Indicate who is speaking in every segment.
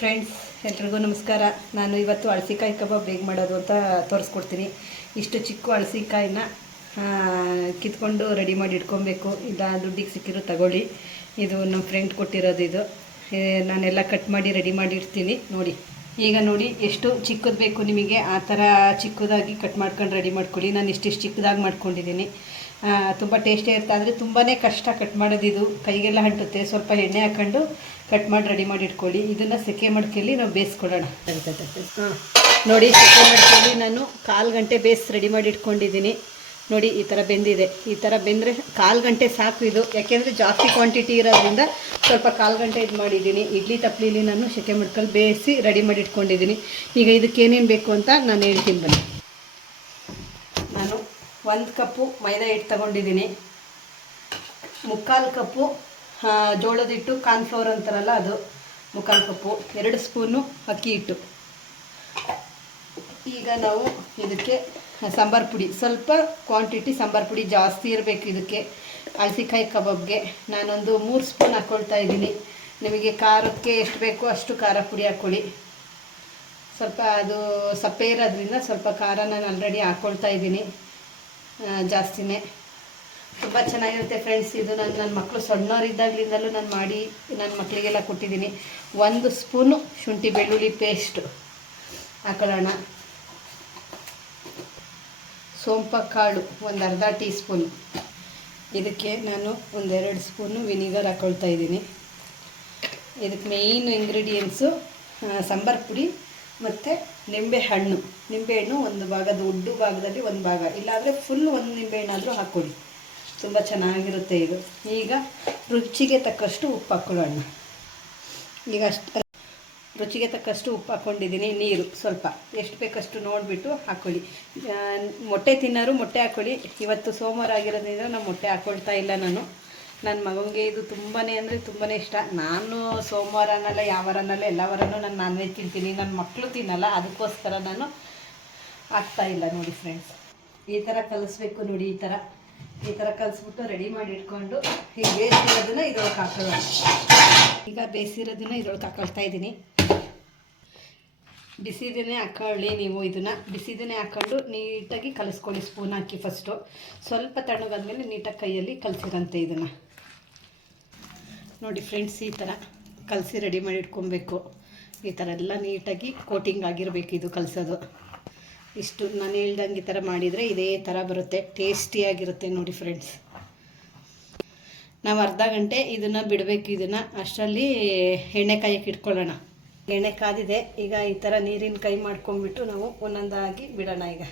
Speaker 1: Friends, ಎಲ್ರಿಗೂ ನಮಸ್ಕಾರ. ನಾನು ಇವತ್ತು ಅಳಸಿಕಾಯಿ ಕಬಾಬ್ ಹೇಗೆ ಮಾಡೋದು ಅಂತ ತೋರಿಸ್ಕೊಡ್ತೀನಿ. ಇಷ್ಟು ಚಿಕ್ಕ ಅಳಸಿಕಾಯಿನ ಕಿತ್ಕೊಂಡು ರೆಡಿ ಮಾಡಿ ಇಟ್ಕೊಬೇಕು. ಇಲ್ಲ ದುಡ್ಡಿಗೆ ಸಿಕ್ಕಿರೋ ತಗೊಳ್ಳಿ. ಇದು ನಮ್ಮ ಫ್ರೆಂಡ್ ಕೊಟ್ಟಿರೋದು ಇದು. ನಾನೆಲ್ಲ ಕಟ್ ಮಾಡಿ ರೆಡಿ ಮಾಡಿ ಇಡ್ತೀನಿ. ನೋಡಿ. ಈಗ ನೋಡಿ ಎಷ್ಟು ಚಿಕ್ಕದು ಬೇಕು ನಿಮಗೆ? ಆ ಥರ ಚಿಕ್ಕದಾಗಿ ಕಟ್ ಮಾಡ್ಕೊಂಡು ರೆಡಿ ಮಾಡ್ಕೊಳ್ಳಿ. ನಾನು ಇಷ್ಟಿಷ್ಟು ಚಿಕ್ಕದಾಗಿ ಮಾಡ್ಕೊಂಡಿದ್ದೀನಿ. ತುಂಬ ಟೇಸ್ಟಿ ಇರುತ್ತೆ. ಆದರೆ ತುಂಬಾ ಕಷ್ಟ ಕಟ್ ಮಾಡೋದು ಇದು. ಕೈಗೆಲ್ಲ ಹಂಟುತ್ತೆ ಸ್ವಲ್ಪ ಎಣ್ಣೆ ಹಾಕ್ಕೊಂಡು ಕಟ್ ಮಾಡಿ ರೆಡಿ ಮಾಡಿ ಇಟ್ಕೊಳ್ಳಿ. ಇದನ್ನು ಸೆಕೆ ಮಡ್ಕೆಯಲ್ಲಿ ನಾವು ಬೇಯಿಸ್ಕೊಳ್ಳೋಣ. ಹಾಂ. ನೋಡಿ ಸೆಕೆ ಮಡ್ಕೆಯಲ್ಲಿ ನಾನು ಕಾಲು ಗಂಟೆ ಬೇಯಿಸಿ ರೆಡಿ ಮಾಡಿ ಇಟ್ಕೊಂಡಿದ್ದೀನಿ. ನೋಡಿ, ಈ ಥರ ಬೆಂದಿದೆ. ಈ ಥರ ಬೆಂದರೆ ಕಾಲು ಗಂಟೆ ಸಾಕು ಇದು. ಯಾಕೆಂದರೆ ಜಾಸ್ತಿ ಕ್ವಾಂಟಿಟಿ ಇರೋದ್ರಿಂದ ಸ್ವಲ್ಪ ಕಾಲು ಗಂಟೆ ಇದು ಮಾಡಿದ್ದೀನಿ. ಇಡ್ಲಿ ತಪ್ಲಿಲಿ ನಾನು ಶೆಕೆ ಮಡ್ಕಲ್ಲಿ ಬೇಯಿಸಿ ರೆಡಿ ಮಾಡಿ ಇಟ್ಕೊಂಡಿದ್ದೀನಿ. ಈಗ ಇದಕ್ಕೆ ಏನೇನು ಬೇಕು ಅಂತ ನಾನು ಹೇಳ್ತೀನಿ ಬನ್ನಿ. ನಾನು ಒಂದು ಕಪ್ಪು ಮೈದಾ ಹಿಟ್ಟು ತಗೊಂಡಿದ್ದೀನಿ. ಮುಕ್ಕಾಲು ಕಪ್ಪು ಜೋಳದ ಹಿಟ್ಟು ಕಾರ್ನ್ಫ್ಲೋರ್ ಅಂತಾರಲ್ಲ ಅದು. ಮುಕ್ಕಾಲು ಕಪ್ಪು, ಎರಡು ಸ್ಪೂನು ಅಕ್ಕಿ ಹಿಟ್ಟು. ಈಗ ನಾವು ಇದಕ್ಕೆ ಸಾಂಬಾರು ಪುಡಿ. ಸ್ವಲ್ಪ ಕ್ವಾಂಟಿಟಿ ಸಾಂಬಾರು ಪುಡಿ ಜಾಸ್ತಿ ಇರಬೇಕು ಇದಕ್ಕೆ. ಹಲಸಿಕಾಯಿ ಕಬಾಬ್ಗೆ. ನಾನೊಂದು ಮೂರು ಸ್ಪೂನ್ ಹಾಕ್ಕೊಳ್ತಾ ಇದ್ದೀನಿ. ನಿಮಗೆ ಖಾರಕ್ಕೆ ಎಷ್ಟು ಬೇಕೋ ಅಷ್ಟು ಖಾರ ಪುಡಿ ಹಾಕ್ಕೊಳ್ಳಿ ಸ್ವಲ್ಪ ಅದು ಸಪ್ಪೆ ಇರೋದ್ರಿಂದ ಸ್ವಲ್ಪ ಖಾರ ನಾನು ಆಲ್ರೆಡಿ ಹಾಕ್ಕೊಳ್ತಾ ಇದ್ದೀನಿ. ಜಾಸ್ತಿನೇ. ತುಂಬ ಚೆನ್ನಾಗಿರುತ್ತೆ ಫ್ರೆಂಡ್ಸ್ ಇದು ನಾನು ನನ್ನ ಮಕ್ಕಳು ಸಣ್ಣವರಿದ್ದಾಗಲಿಂದಲೂ ನಾನು ಮಾಡಿ ನನ್ನ ಮಕ್ಕಳಿಗೆಲ್ಲ ಕೊಟ್ಟಿದ್ದೀನಿ. ಒಂದು ಸ್ಪೂನು ಶುಂಠಿ ಬೆಳ್ಳುಳ್ಳಿ ಪೇಸ್ಟು ಹಾಕೊಳ್ಳೋಣ. ಸೋಂಪ ಕಾಳು ಒಂದು ಅರ್ಧ ಟೀ ಸ್ಪೂನ್ ಇದಕ್ಕೆ ನಾನು ಒಂದೆರಡು ಸ್ಪೂನು ವಿನಿಗರ್ ಹಾಕೊಳ್ತಾ ಇದ್ದೀನಿ. ಇದಕ್ಕೆ ಮೇಯ್ನ್ ಇಂಗ್ರೀಡಿಯೆಂಟ್ಸು ಸಾಂಬಾರು ಪುಡಿ ಮತ್ತು ನಿಂಬೆ ನಿಂಬೆಹಣ್ಣು ನಿಂಬೆಹಣ್ಣು ಒಂದು ಭಾಗ ದೊಡ್ಡ ಭಾಗದಲ್ಲಿ ಒಂದು ಭಾಗ. ಇಲ್ಲಾಂದರೆ ಫುಲ್ ಒಂದು ನಿಂಬೆಹಣ್ಣಾದರೂ ಹಾಕ್ಕೊಳ್ಳಿ. ತುಂಬ ಚೆನ್ನಾಗಿರುತ್ತೆ ಇದು. ಈಗ ರುಚಿಗೆ ತಕ್ಕಷ್ಟು ಉಪ್ಪು ಹಾಕ್ಕೊಳ್ಳೋಣ. ಈಗ ಅಷ್ಟು ರುಚಿಗೆ ತಕ್ಕಷ್ಟು ಉಪ್ಪು ಹಾಕ್ಕೊಂಡಿದ್ದೀನಿ ನೀರು ಸ್ವಲ್ಪ. ಎಷ್ಟು ಬೇಕಷ್ಟು ನೋಡಿಬಿಟ್ಟು ಹಾಕ್ಕೊಳ್ಳಿ ಮೊಟ್ಟೆ ತಿನ್ನೋರು ಮೊಟ್ಟೆ ಹಾಕ್ಕೊಳ್ಳಿ ಇವತ್ತು ಸೋಮವಾರ ಆಗಿರೋದ್ರಿಂದ ನಾನು ಮೊಟ್ಟೆ ಹಾಕ್ಕೊಳ್ತಾ ಇಲ್ಲ ನಾನು. ನನ್ನ ಮಗನಿಗೆ ಇದು ತುಂಬಾ ಅಂದರೆ ತುಂಬಾ ಇಷ್ಟ. ನಾನು ಸೋಮವಾರನಲ್ಲ ಯಾವ ವಾರ ಅನ್ನಲ್ಲ ಎಲ್ಲ ವಾರನೂ ನಾನು ನಾನ್ ವೆಜ್ ತಿಂತೀನಿ. ನನ್ನ ಮಕ್ಕಳು ತಿನ್ನಲ್ಲ, ಅದಕ್ಕೋಸ್ಕರ ನಾನು ಹಾಕ್ತಾ ಇಲ್ಲ ನೋಡಿ ಫ್ರೆಂಡ್ಸ್ ಈ ಥರ ಕಲಿಸ್ಬೇಕು ನೋಡಿ, ಈ ಥರ ಈ ಥರ ಕಲಿಸ್ಬಿಟ್ಟು ರೆಡಿ ಮಾಡಿ ಇಟ್ಕೊಂಡು ಈಗ ಬೇಯಿಸಿರೋದನ್ನ ಇದ್ರೊಳಗೆ ಹಾಕೊಳ್ಳೋಣ. ಈಗ ಬೇಯಿಸಿರೋದನ್ನ ಇದ್ರೊಳಗೆ ಹಾಕೊಳ್ತಾ ಇದ್ದೀನಿ. ಬಿಸಿದನ್ನೇ ಹಾಕೊಳ್ಳಿ ನೀವು ಇದನ್ನು. ಬಿಸಿದನ್ನೇ ಹಾಕ್ಕೊಂಡು ನೀಟಾಗಿ ಕಲಿಸ್ಕೊಳ್ಳಿ ಸ್ಪೂನ್ ಹಾಕಿ ಫಸ್ಟು ಸ್ವಲ್ಪ ತಣ್ಣಗಾದ್ಮೇಲೆ ನೀಟಾಗಿ ಕೈಯಲ್ಲಿ ಕಲಸಿರಂತೆ ಇದನ್ನು. ನೋಡಿ ಫ್ರೆಂಡ್ಸ್ ಈ ಥರ ಕಲಸಿ ರೆಡಿ ಮಾಡಿ ಇಟ್ಕೊಬೇಕು. ಈ ಥರ ಎಲ್ಲ ನೀಟಾಗಿ ಕೋಟಿಂಗ್ ಆಗಿರಬೇಕು ಇದು ಕಲಸೋದು. ಇಷ್ಟು ನಾನು ಹೇಳ್ದಂಗೆ ಈ ಥರ ಮಾಡಿದರೆ ಇದೇ ಥರ ಬರುತ್ತೆ ಟೇಸ್ಟಿಯಾಗಿರುತ್ತೆ ನೋಡಿ ಫ್ರೆಂಡ್ಸ್ ನಾವು ಅರ್ಧ ಗಂಟೆ ಇದನ್ನು ಬಿಡಬೇಕು ಇದನ್ನು. ಅಷ್ಟರಲ್ಲಿ ಎಣ್ಣೆ ಕಾಯಕ್ಕೆ ಇಟ್ಕೊಳ್ಳೋಣ. ಎಣ್ಣೆ ಕಾದಿದೆ. ಈಗ ಈ ಥರ ನೀರಿನ ಕೈ ಮಾಡ್ಕೊಂಡ್ಬಿಟ್ಟು ನಾವು ಒಂದೊಂದಾಗಿ ಬಿಡೋಣ ಈಗ.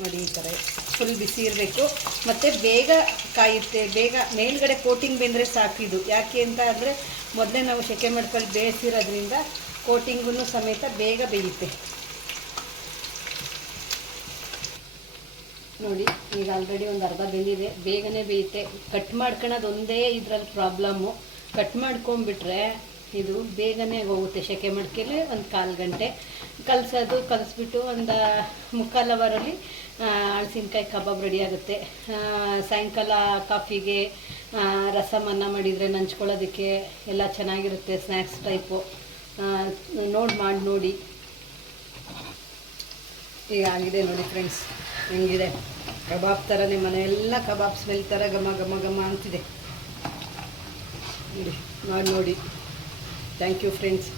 Speaker 1: ನೋಡಿ ಈ ಥರ ಫುಲ್ ಬಿಸಿ ಇರಬೇಕು. ಮತ್ತು ಬೇಗ ಕಾಯುತ್ತೆ. ಬೇಗ ಮೇಲ್ಗಡೆ ಕೋಟಿಂಗ್ ಬೆಂದರೆ ಸಾಕು ಇದು. ಯಾಕೆ ಅಂತ ಅಂದರೆ ಮೊದಲೇ ನಾವು ಸೆಕೆ ಮಾಡ್ಕೊಳ್ಳಿ ಬೇಯಿಸಿರೋದ್ರಿಂದ ಕೋಟಿಂಗೂ ಸಮೇತ ಬೇಗ ಬೇಯುತ್ತೆ. ನೋಡಿ, ಈಗ ಆಲ್ರೆಡಿ ಒಂದು ಅರ್ಧ ಬೆಂದಿದೆ. ಬೇಗನೆ ಬೇಯುತ್ತೆ. ಕಟ್ ಮಾಡ್ಕೊಳೋದು ಒಂದೇ ಇದರಲ್ಲಿ ಪ್ರಾಬ್ಲಮ್ಮು ಕಟ್ ಮಾಡ್ಕೊಂಬಿಟ್ರೆ ಇದು ಬೇಗನೆ ಹೋಗುತ್ತೆ ಸೆಕೆ ಮಡಿಕೆಲಿ ಒಂದು ಕಾಲು ಗಂಟೆ. ಕಲಸೋದು ಕಲಿಸ್ಬಿಟ್ಟು ಒಂದು ಮುಕ್ಕಾಲು ಅವರಲ್ಲಿ ಹಳಸಿನ್ಕಾಯಿ ಕಬಾಬ್ ರೆಡಿ ಆಗುತ್ತೆ. ಸಾಯಂಕಾಲ ಕಾಫಿಗೆ ಆ, ರಸಮ್ ಅನ್ನ ಮಾಡಿದರೆ ನಂಚ್ಕೊಳ್ಳೋದಕ್ಕೆ ಎಲ್ಲ ಚೆನ್ನಾಗಿರುತ್ತೆ ಸ್ನ್ಯಾಕ್ಸ್ ಟೈಪು. ನೋಡಿ ಮಾಡಿ ನೋಡಿ. ಈಗ ಆಗಿದೆ ನೋಡಿ ಫ್ರೆಂಡ್ಸ್ ಹೆಂಗಿದೆ? ಕಬಾಬ್ ಥರನೇ ಮನೆಯೆಲ್ಲ ಕಬಾಬ್ ಸ್ಮೆಲ್ ಥರ ಘಮ ಘಮ ಘಮ ಅಂತಿದೆ. ನೋಡಿ ಮಾಡಿ ನೋಡಿ. Thank you friends